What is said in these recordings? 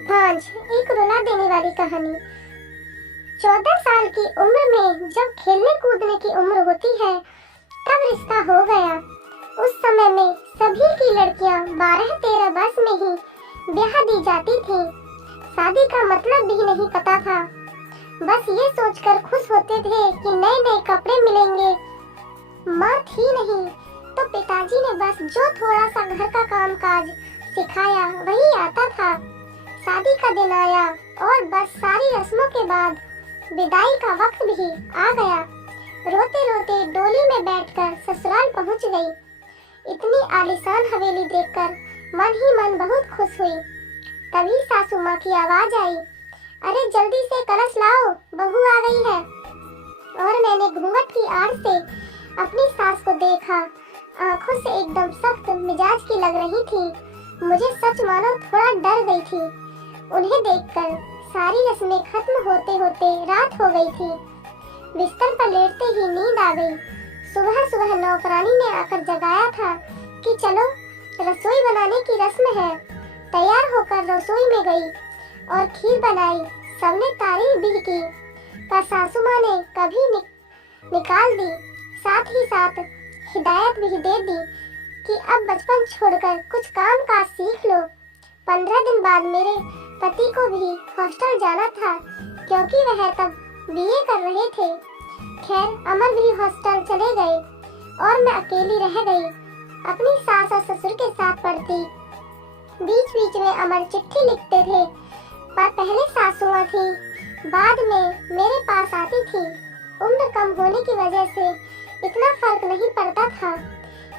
भांज, एक रुला देने वाली कहानी। 14 साल की उम्र में जब खेलने कूदने की उम्र होती है तब रिश्ता हो गया। उस समय में सभी की लड़कियां 12-13 वर्ष में ही ब्याह दी जाती थी। शादी का मतलब भी नहीं पता था। बस ये सोचकर खुश होते थे कि नए नए कपड़े मिलेंगे। माँ थी नहीं तो पिताजी ने बस जो थोड़ा सा घर का काम काज सिखाया वही आता था। शादी का दिन आया और बस सारी रस्मों के बाद विदाई का वक्त भी आ गया। रोते रोते डोली में बैठकर ससुराल पहुंच गई। इतनी आलीशान हवेली देखकर मन ही मन बहुत खुश हुई। तभी सासू माँ की आवाज आई, अरे जल्दी से कलश लाओ, बहू आ गई है। और मैंने घूंघट की आड़ से अपनी सास को देखा। आंखों से एकदम सख्त मिजाज की लग रही थी। मुझे सच मानो थोड़ा डर गई थी। उन्हें देखकर सारी रस्में खत्म होते होते रात हो गई थी। बिस्तर पर लेटते ही नींद आ गई। सुबह सुबह नौकरानी ने आकर जगाया था कि चलो रसोई बनाने की रस्म है। तैयार होकर रसोई में गई और खीर बनाई। सबने तारीफ भी की, पर सासू माँ ने कभी निकाल दी। साथ ही साथ हिदायत भी दे दी कि अब बचपन छोड़कर कुछ काम काज सीख लो। 15 दिन बाद मेरे पति को भी हॉस्टल जाना था क्योंकि वह तब बीए कर रहे थे। खैर अमर भी हॉस्टल चले गए और मैं अकेली रह गई। अपनी सास और ससुर के साथ पढ़ती। बीच बीच में अमर चिट्ठी लिखते थे, पर पहले सासू माँ थी, बाद में मेरे पास आती थी। उम्र कम होने की वजह से इतना फर्क नहीं पड़ता था।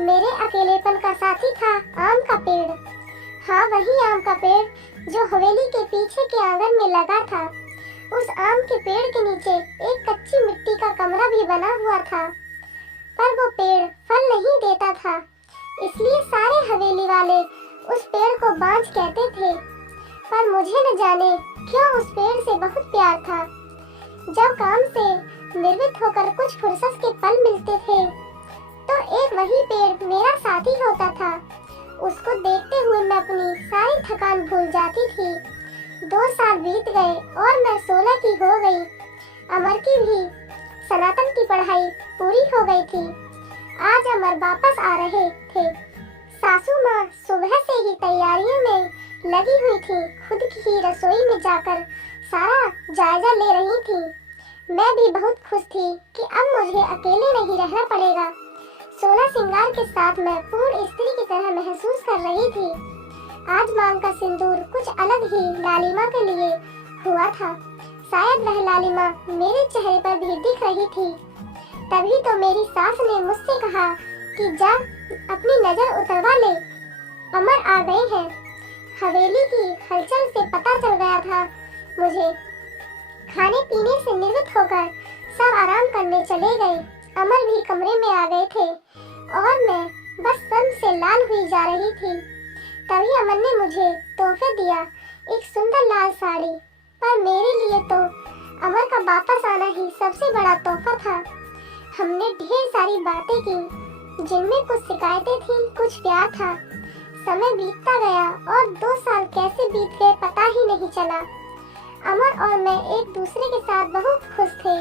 मेरे अकेलेपन का साथी था आम का पेड़। हाँ, वही आम का पेड़ जो हवेली के पीछे के आंगन में लगा था। उस आम के पेड़ के नीचे एक कच्ची मिट्टी का कमरा भी बना हुआ था, पर वो पेड़ फल नहीं देता था, इसलिए सारे हवेली वाले उस पेड़ को बांझ कहते थे। पर मुझे न जाने क्यों उस पेड़ से बहुत प्यार था। जब काम से निर्वित होकर कुछ फुर्सत के पल मिलते थे तो एक वही पेड़ मेरा साथी होता था। उसको देखते हुए मैं अपनी सारी थकान भूल जाती थी। 2 साल बीत गए और मैं 16 की हो गई। अमर की भी सनातन की पढ़ाई पूरी हो गई थी। आज अमर वापस आ रहे थे। सासू माँ सुबह से ही तैयारियों में लगी हुई थी। खुद की रसोई में जाकर सारा जायजा ले रही थी। मैं भी बहुत खुश थी कि अब मुझे अकेले नहीं रहना पड़ेगा। 16 श्रृंगार के साथ मैं पूर्ण स्त्री की तरह महसूस कर रही थी। आज मांग का सिंदूर कुछ अलग ही लालिमा के लिए हुआ था। शायद वह लालिमा मेरे चेहरे पर भी दिख रही थी। तभी तो मेरी सास ने मुझसे कहा कि जा अपनी नजर उतरवा ले, अमर आ गए हैं। हवेली की हलचल से पता चल गया था मुझे। खाने पीने से निवृत्त होकर सब आराम करने चले गए। अमर भी कमरे में आ गए थे और मैं बस शर्म से लाल हुई जा रही थी। तभी अमर ने मुझे तोहफे दिया, एक सुंदर लाल साड़ी। पर मेरे लिए तो अमर का वापस आना ही सबसे बड़ा तोहफा था। हमने ढेर सारी बातें की, जिनमें कुछ शिकायतें थी, कुछ प्यार था। समय बीतता गया और 2 साल कैसे बीत गए पता ही नहीं चला। अमर और मैं एक दूसरे के साथ बहुत खुश थे।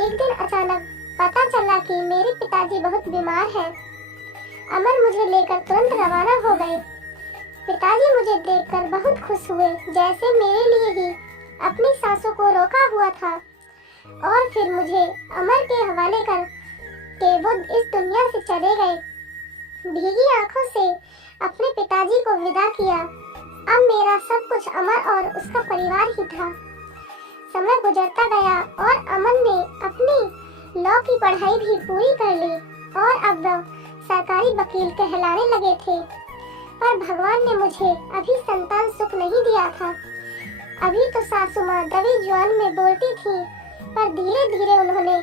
एक दिन अचानक पता चला कि मेरे पिताजी बहुत बीमार हैं। अमर मुझे लेकर तुरंत रवाना हो गए। पिताजी मुझे देखकर बहुत खुश हुए, जैसे मेरे लिए ही अपनी सासों को रोका हुआ था। और फिर मुझे अमर के हवाले कर के वो इस दुनिया से चले गए। भीगी आंखों से अपने पिताजी को विदा किया। अब मेरा सब कुछ अमर और उसका परिवार ही था। समय गुजरता गया और अमर ने अपनी लॉ की पढ़ाई भी पूरी कर ली और अब वो सरकारी वकील कहलाने लगे थे। पर भगवान ने मुझे अभी संतान सुख नहीं दिया था। अभी तो सासू माँ दबी जुबान में बोलती थी, पर धीरे धीरे उन्होंने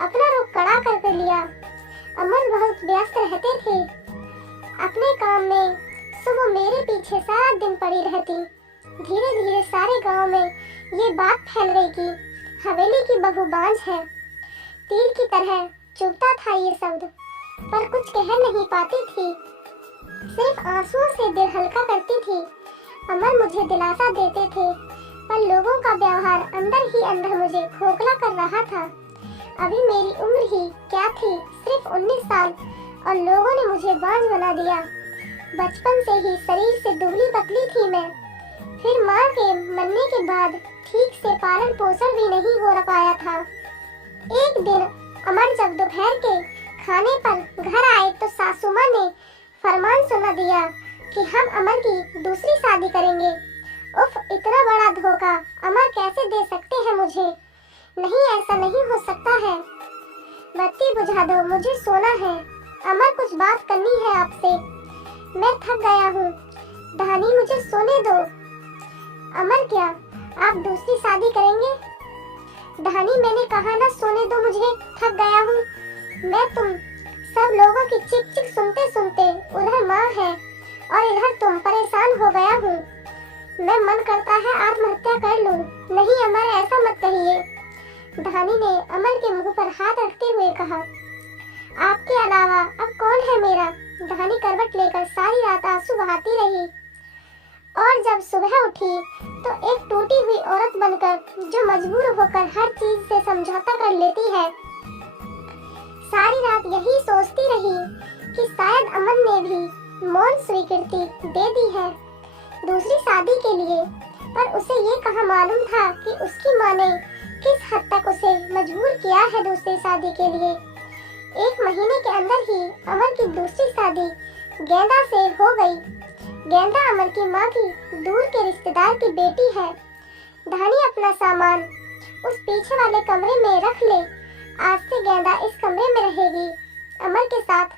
अपना रुख कड़ा कर लिया। अमर बहुत व्यस्त रहते थे अपने काम में। सुबह मेरे पीछे सारा दिन पड़ी रहती। धीरे धीरे सारे गांव में ये बात फैल गई कि हवेली की बहू बांझ है। तीर की तरह चुभता था ये शब्द, पर कुछ कह नहीं पाती थी। सिर्फ आंसुओं से दिल हल्का करती थी। अमर मुझे दिलासा देते थे, पर लोगों का व्यवहार अंदर ही अंदर मुझे खोखला कर रहा था। अभी मेरी उम्र ही क्या थी, सिर्फ 19 साल, और लोगों ने मुझे बांझ बना दिया। बचपन से ही शरीर से दुबली पतली थी मैं। फिर माँ के मरने के बाद ठीक से पालन पोषण भी नहीं हो पाया था। एक दिन अमर जब दोपहर के खाने पर घर आए तो सासू माँ ने फरमान सुना दिया कि हम अमर की दूसरी शादी करेंगे। उफ, इतना बड़ा धोखा अमर कैसे दे सकते हैं मुझे? नहीं, ऐसा नहीं हो सकता है। बत्ती बुझा दो, मुझे सोना है। अमर, कुछ बात करनी है आपसे। मैं थक गया हूँ। धानी, मुझे सोने दो। अमर, क्या आप दूसरी शादी करेंगे? धानी, मैंने कहा ना सोने दो मुझे, थक गया हूँ मैं। तुम सब लोगों की चिक चिक सुनते सुनते, उधर माँ है और इधर तुम, परेशान हो गया हूँ। मैं मन करता है आत्महत्या कर लूं। नहीं अमर, ऐसा मत कहिए। धानी ने अमर के मुंह पर हाथ रखते हुए कहा, आपके अलावा अब कौन है मेरा? धानी करवट लेकर सारी रात आंसू बहाती रही और जब सुबह उठी तो एक टूटी हुई औरत बनकर, जो मजबूर होकर हर चीज से समझौता कर लेती है। सारी रात यही सोचती रही कि शायद अमन ने भी मौन स्वीकृति दे दी है दूसरी शादी के लिए, पर उसे ये कहाँ मालूम था कि उसकी माँ ने किस हद तक उसे मजबूर किया है दूसरी शादी के लिए। 1 महीने के अंदर ही अमर की दूसरी शादी गेंदा से हो गई। गेंदा अमर की माँ की दूर के रिश्तेदार की बेटी है। धानी अपना सामान उस पीछे वाले कमरे में रख ले। आज से गेंदा इस कमरे में रहेगी अमर के साथ।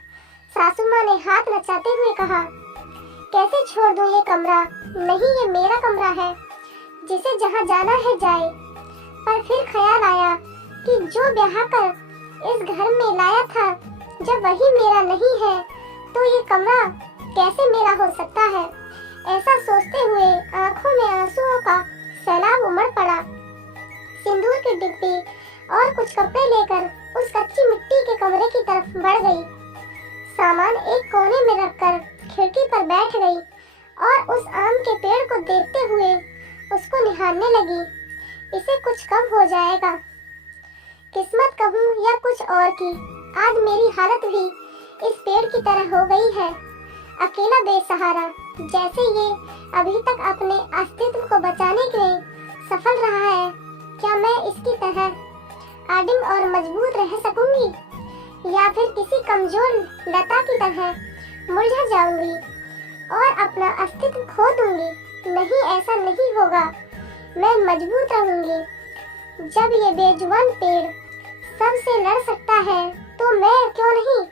सासू माँ ने हाथ नचाते हुए कहा, कैसे छोड़ दूं ये कमरा? नहीं, ये मेरा कमरा है, जिसे जहाँ जाना है जाए। पर फिर ख्याल आया कि जो ब्याह कर इस घर में लाया था, जब वही मेरा नहीं है तो ये कमरा कैसे मेरा हो सकता है? ऐसा सोचते हुए आंखों में आंसुओं का सैलाब उमड़ पड़ा। सिंदूर की डिब्बी और कुछ कपड़े लेकर उस कच्ची मिट्टी के कमरे की तरफ बढ़ गई। सामान एक कोने में रखकर खिड़की पर बैठ गई और उस आम के पेड़ को देखते हुए उसको निहारने लगी। इसे कुछ कब हो जाएगा? किस्मत कहूँ या कुछ और की, आज मेरी हालत भी इस पेड़ की तरह हो गई है, अकेला बेसहारा। जैसे ये अभी तक अपने अस्तित्व को बचाने में सफल रहा है, क्या मैं इसकी तरह आडिंग और मजबूत रह सकूंगी, या फिर किसी कमजोर लता की तरह मुरझा जाऊंगी और अपना अस्तित्व खो दूंगी? नहीं, ऐसा नहीं होगा। मैं मजबूत रहूंगी। जब ये बेजुबान पेड़ सबसे लड़ सकता है तो मैं क्यों नहीं?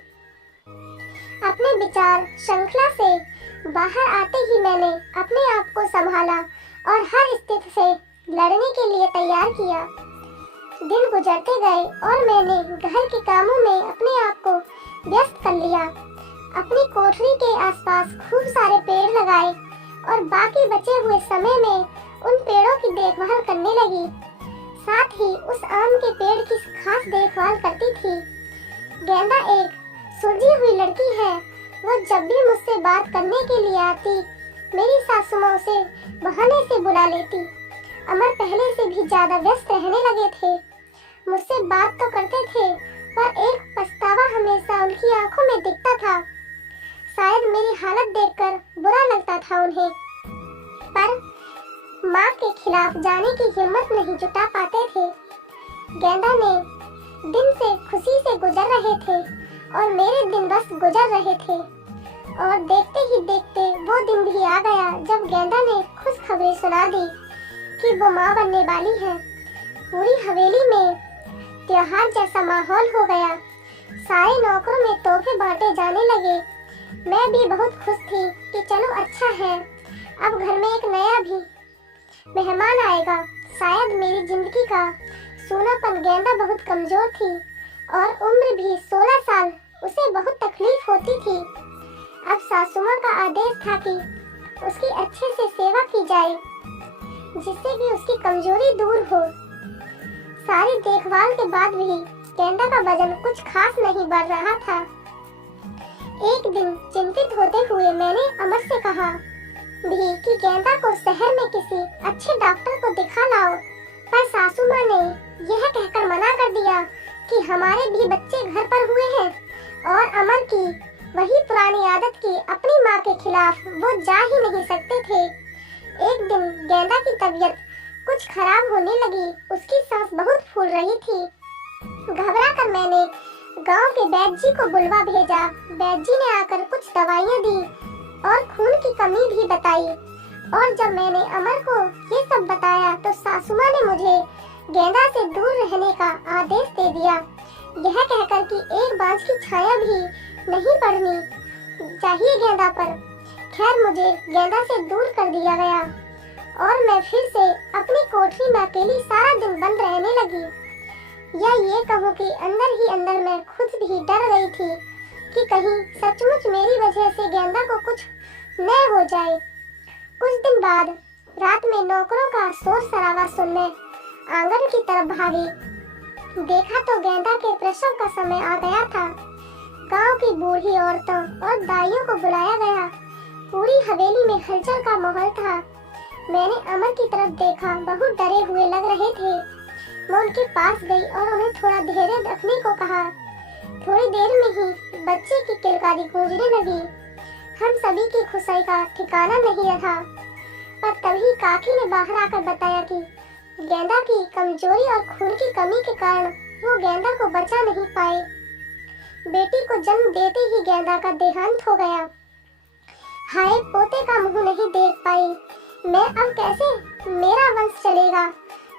अपने विचार श्रृंखला से बाहर आते ही मैंने अपने आप को संभाला और हर स्थिति से लड़ने के लिए तैयार किया। दिन गुजरते गए और मैंने घर के कामों में अपने आप को व्यस्त कर लिया। अपनी कोठरी के आसपास खूब सारे पेड़ लगाए और बाकी बचे हुए समय में उन पेड़ों की देखभाल करने लगी। साथ ही उस आम के पेड़ की खास देखभाल करती थी। गेंदा एक सुलझी हुई लड़की है। वो जब भी मुझसे बात करने के लिए आती, मेरी सासू माँ उसे बहाने से बुला लेती। अमर पहले से भी ज्यादा व्यस्त रहने लगे थे। मुझसे बात तो करते थे, पर एक पछतावा हमेशा उनकी आंखों में दिखता था। शायद मेरी हालत देखकर बुरा लगता था उन्हें, पर माँ के खिलाफ जाने की हिम्मत नहीं जुटा पाते थे। गेंदा ने दिन से खुशी से गुजर रहे थे और मेरे दिन बस गुजर रहे थे। और देखते ही देखते वो दिन भी आ गया जब गेंदा ने खुशखबरी सुना दी कि वो माँ बनने वाली है। पूरी हवेली में त्योहार जैसा माहौल हो गया। सारे नौकरों में तोहफे बांटे जाने लगे। मैं भी बहुत खुश थी कि चलो अच्छा है, अब घर में एक नया भी मेहमान आएगा। शायद मेरी जिंदगी का सूनापन। गेंदा बहुत कमजोर थी और उम्र भी 16 साल। उसे बहुत तकलीफ होती थी। अब सासू माँ का आदेश था कि उसकी अच्छे से सेवा की जाए, जिससे कि उसकी कमजोरी दूर हो। सारी देखभाल के बाद भी गेंदा का वजन कुछ खास नहीं बढ़ रहा था। एक दिन चिंतित होते हुए मैंने अमर से कहा, भी कि गेंदा को शहर में किसी अच्छे डॉक्टर को दिखा लाओ, पर सासू माँ ने यह कहकर मना कर दिया कि हमारे भी बच्चे घर पर हुए हैं और अमर की वही पुरानी आदत की अपनी माँ के खिलाफ वो जा ही नहीं सकते थे। एक दिन गेंदा की तबीयत कुछ खराब होने लगी। उसकी सांस बहुत फूल रही थी। घबरा कर मैंने गांव के वैद्य जी को बुलवा भेजा। वैद्य जी ने आकर कुछ दवाइयाँ दी और खून की कमी भी बताई। और जब मैंने अमर को ये सब बताया तो सासू माँ ने मुझे गेंदा से दूर रहने का आदेश दे दिया, यह कहकर कि एक बांझ की छाया भी नहीं पड़नी चाहिए गेंदा पर। खैर मुझे गेंदा से दूर कर दिया गया और मैं फिर से अपनी कोठरी में अकेली सारा दिन बंद रहने लगी। या ये कहूँ कि अंदर ही अंदर मैं खुद भी डर गई थी कि कहीं सचमुच मेरी वजह से गेंदा को कुछ न हो जाए। कुछ दिन बाद रात में नौकरों का शोर शराबा सुनने आंगन की तरफ भागी। देखा तो गेंदा के प्रसव का समय आ गया था। गांव की बूढ़ी औरतों और दाइयों को बुलाया गया। पूरी हवेली में हलचल का माहौल था। मैंने अमर की तरफ देखा, बहुत डरे हुए लग रहे थे। मैं उनके पास गई और उन्हें थोड़ा धैर्य रखने को कहा। थोड़ी देर में ही बच्चे की किलकारी गूंजने लगी। हम सभी की खुशी का ठिकाना नहीं रहा। पर तभी काकी ने बाहर आकर बताया कि गेंदा की कमजोरी और खून की कमी के कारण वो गेंदा को बचा नहीं पाए। बेटी को जन्म देते ही गेंदा का देहांत हो गया। हाय, पोते का मुंह नहीं देख पाई मैं, अब कैसे मेरा वंश चलेगा।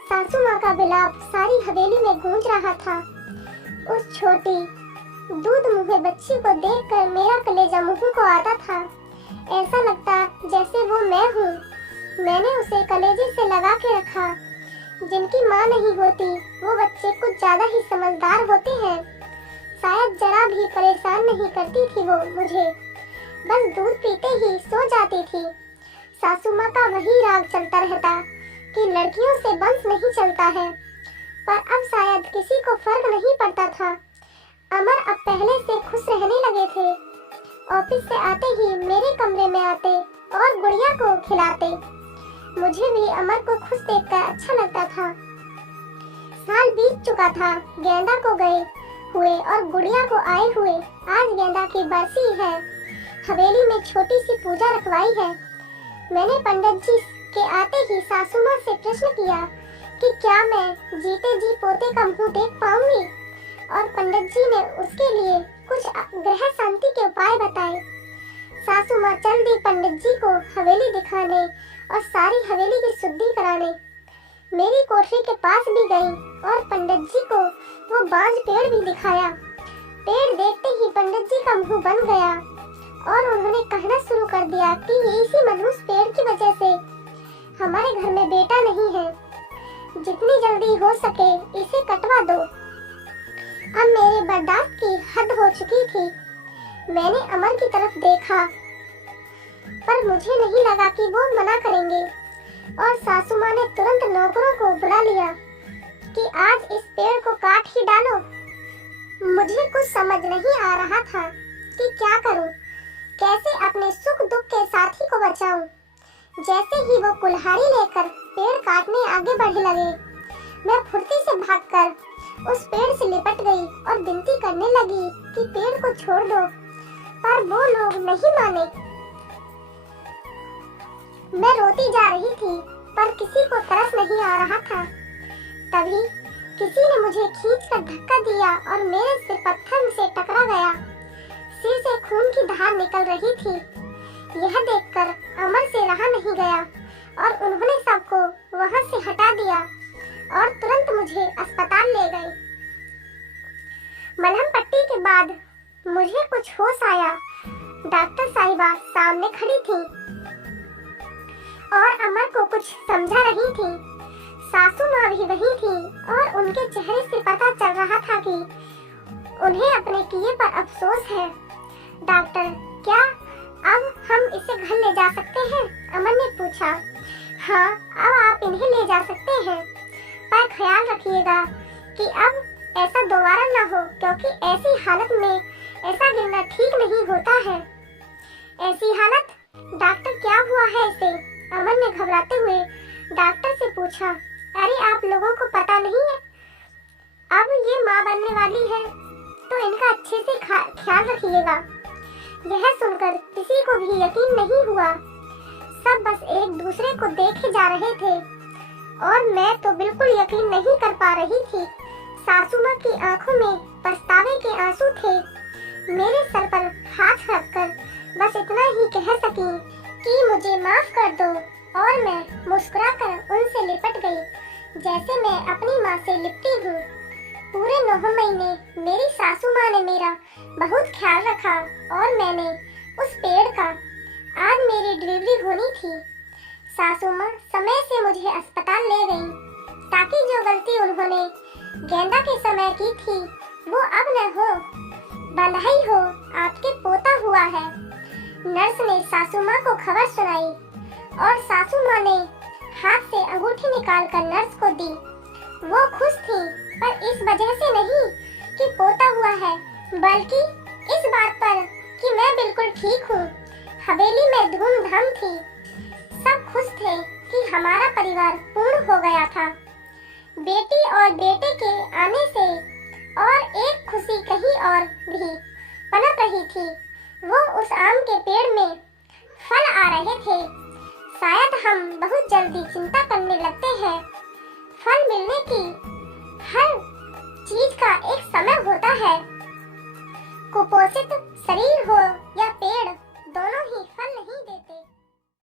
सासू माँ का विलाप सारी हवेली में गूंज रहा था। उस छोटी दूध मुँहे बच्ची को देखकर मेरा कलेजा मुंह को आता था। ऐसा लगता जैसे वो मैं हूँ। मैंने उसे कलेजे से लगा के रखा। जिनकी माँ नहीं होती वो बच्चे कुछ ज्यादा ही समझदार होते हैं। शायद जरा भी परेशान नहीं करती थी वो मुझे, बस दूध पीते ही सो जाती थी। सासू माँ का वही राग चलता रहता कि लड़कियों से वंश नहीं चलता है, पर अब शायद किसी को फर्क नहीं पड़ता था। अमर अब पहले से खुश रहने लगे थे। ऑफिस से आते ही मेरे कमरे में आते और गुड़िया को खिलाते। मुझे भी अमर को खुश देखकर अच्छा लगता था। साल बीत चुका था गेंदा को गए हुए और गुड़िया को आए हुए। आज गेंदा की बरसी है। हवेली में छोटी सी पूजा रखवाई है। मैंने पंडित जी के आते ही सासू माँ से प्रश्न किया कि क्या मैं जीते जी पोते का मुंह देख पाऊंगी, और पंडित जी ने उसके लिए कुछ ग्रह शांति के उपाय बताए। सासू माँ चल दी पंडित जी को हवेली दिखाने और सारी हवेली की शुद्धि कराने। मेरी कोठरी के पास भी गई और पंडित जी को वो बांझ पेड़ भी दिखाया। पेड़ देखते ही पंडित जी का मुंह बन गया और उन्होंने कहना शुरू कर दिया कि इसी मनहूस पेड़ की वजह से हमारे घर में बेटा नहीं है। जितनी जल्दी हो सके इसे कटवा दो। अब मेरे बर्दाश्त की हद हो चुकी थी। मैंने अमर की तरफ देखा, पर मुझे नहीं लगा कि वो मना करेंगे, और सासू माँ ने तुरंत नौकरों को बुला लिया कि आज इस पेड़ को काट ही डालो। मुझे कुछ समझ नहीं आ रहा था कि क्या करूं, कैसे अपने सुख दुख के साथी को बचाऊं। जैसे ही वो कुल्हाड़ी लेकर पेड़ काटने आगे बढ़ने लगे, मैं फुर्ती से भागकर उस पेड़ से लिपट गई और विनती करने लगी कि पेड़ को छोड़ दो, पर वो लोग नहीं माने। मैं रोती जा रही थी, पर किसी को तरस नहीं आ रहा था। तभी किसी ने मुझे खींचकर धक्का दिया और मेरे सिर पत्थर से टकरा गया। सिर से खून की धार निकल रही थी। यह देखकर अमर से रहा नहीं गया और उन्होंने सबको वहां से हटा दिया और तुरंत मुझे अस्पताल ले गए। मलहम पट्टी के बाद मुझे कुछ होश आया। डॉक्टर साहिबा सामने खड़ी थी और अमर को कुछ समझा रही थी। सासू माँ भी वही थी और उनके चेहरे से पता चल रहा था कि उन्हें अपने किए पर अफसोस है। डॉक्टर, क्या अब हम इसे घर ले जा सकते हैं? अमर ने पूछा। हाँ, अब आप इन्हें ले जा सकते हैं, पर ख्याल रखिएगा कि अब ऐसा दोबारा न हो, क्योंकि ऐसी हालत में ऐसा गिरना ठीक नहीं होता है। ऐसी हालत डॉक्टर क्या हुआ है इसे? अमन ने घबराते हुए डॉक्टर से पूछा। अरे आप लोगों को पता नहीं है, अब ये माँ बनने वाली है तो इनका अच्छे से ख्याल रखिएगा। यह सुनकर किसी को भी यकीन नहीं हुआ। सब बस एक दूसरे को देखे जा रहे थे और मैं तो बिल्कुल यकीन नहीं कर पा रही थी। सासू माँ की आंखों में पछतावे के आंसू थे। मेरे सर पर हाथ रखकर बस इतना ही कह सकी कि मुझे माफ कर दो, और मैं मुस्कुराकर उनसे लिपट गई जैसे मैं अपनी माँ से लिपटी हूँ। पूरे 9 महीने मेरी सासू माँ ने मेरा बहुत ख्याल रखा और मैंने उस पेड़ का आज मेरी डिलीवरी होनी थी। सासू माँ समय से मुझे अस्पताल ले गई ताकि जो गलती उन्होंने गेंदा के समय की थी वो अब न हो। बधाई हो, आपके पोता हुआ है। नर्स ने सासू माँ को खबर सुनाई और सासू माँ ने हाथ से अंगूठी निकालकर नर्स को दी। वो खुश थी, पर इस वजह से नहीं कि पोता हुआ है, बल्कि इस बात पर कि मैं बिल्कुल ठीक हूँ। हवेली में धूमधाम थी, सब खुश थे कि हमारा परिवार पूर्ण हो गया था। बेटी और बेटे के आने से और एक खुशी कहीं और भी पनप रही थी। वो उस आम के पेड़ में फल आ रहे थे। शायद हम बहुत जल्दी चिंता करने लगते हैं। फल मिलने की हर चीज का एक समय होता है। कुपोषित शरीर हो या पेड़, दोनों ही